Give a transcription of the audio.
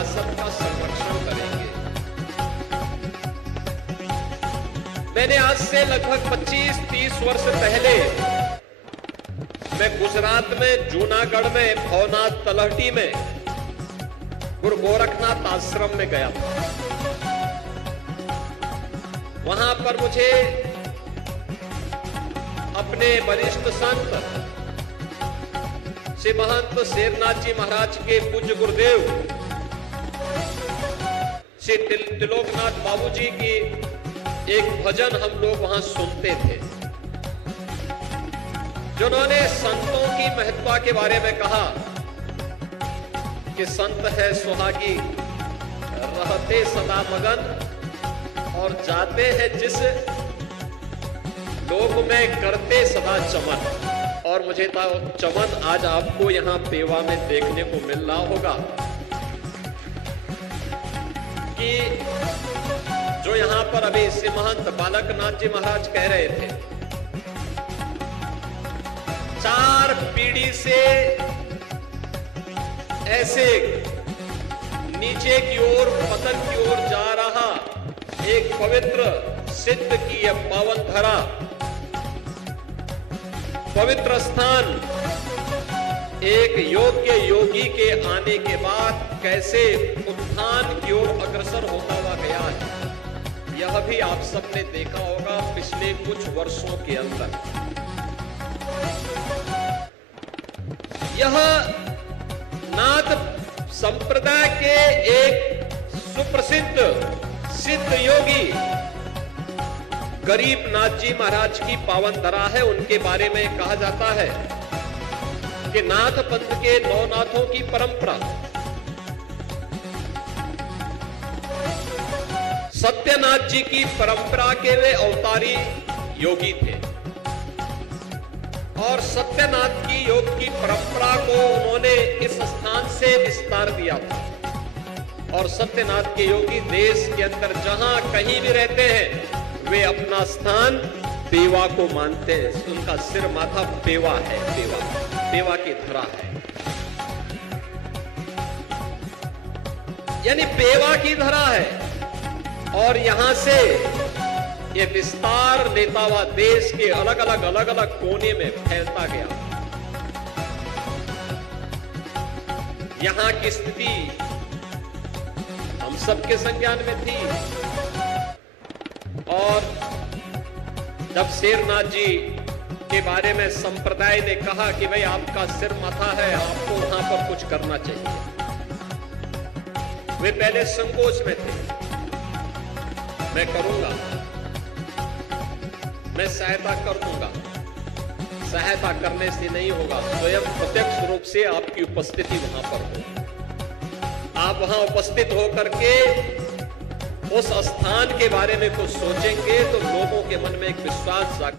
विरासत का संरक्षण करेंगे। मैंने आज से लगभग 25-30 वर्ष पहले मैं गुजरात में जूनागढ़ में भवनाथ तलहटी में गुरु गोरखनाथ आश्रम में गया था। वहां पर मुझे अपने वरिष्ठ संत श्री महंत शेरनाथ जी महाराज के पूज्य गुरुदेव श्री त्रिलोकनाथ बाबू जी की एक भजन हम लोग वहां सुनते थे, जिन्होंने संतों की महत्ता के बारे में कहा कि संत है सुहागी रहते सदा मगन और जाते हैं जिस लोग में करते सदा चमन। और मुझे तो चमन आज आपको यहां पेवा में देखने को मिल रहा होगा कि जो यहां पर अभी श्री महंत बालकनाथ जी महाराज कह रहे थे, 4 पीढ़ी से ऐसे नीचे की ओर पतन की ओर जा रहा एक पवित्र सिद्ध की यह पावन धरा, पवित्र स्थान एक योग्य योगी के आने के बाद कैसे उत्थान की ओर अग्रसर होता हुआ गया है, यह भी आप सबने देखा होगा पिछले कुछ वर्षों के अंदर। यह नाथ संप्रदाय के एक सुप्रसिद्ध सिद्ध योगी गरीबनाथ जी महाराज की पावन धरा है। उनके बारे में कहा जाता है कि नाथ पंथ के 9 नाथों की परंपरा सत्यनाथ जी की परंपरा के वे अवतारी योगी थे और सत्यनाथ की योग की परंपरा को उन्होंने इस स्थान से विस्तार दिया था। और सत्यनाथ के योगी देश के अंदर जहां कहीं भी रहते हैं वे अपना स्थान पेवा को मानते हैं। उनका सिर माथा पेवा है, पेवा की धरा है, यानी पेवा की धरा है। और यहां से ये विस्तार लेता हुआ देश के अलग अलग कोने में फैलता गया। यहां की स्थिति हम सबके संज्ञान में थी और जब शेरनाथ जी के बारे में संप्रदाय ने कहा कि भाई आपका सिर माथा है, आपको वहां पर कुछ करना चाहिए, वे पहले संकोच में थे। मैं करूंगा, मैं सहायता कर दूंगा। सहायता करने से नहीं होगा, स्वयं प्रत्यक्ष रूप से आपकी उपस्थिति वहां पर हो। आप वहां उपस्थित होकर के उस स्थान के बारे में कुछ सोचेंगे तो लोगों के मन में एक विश्वास जाग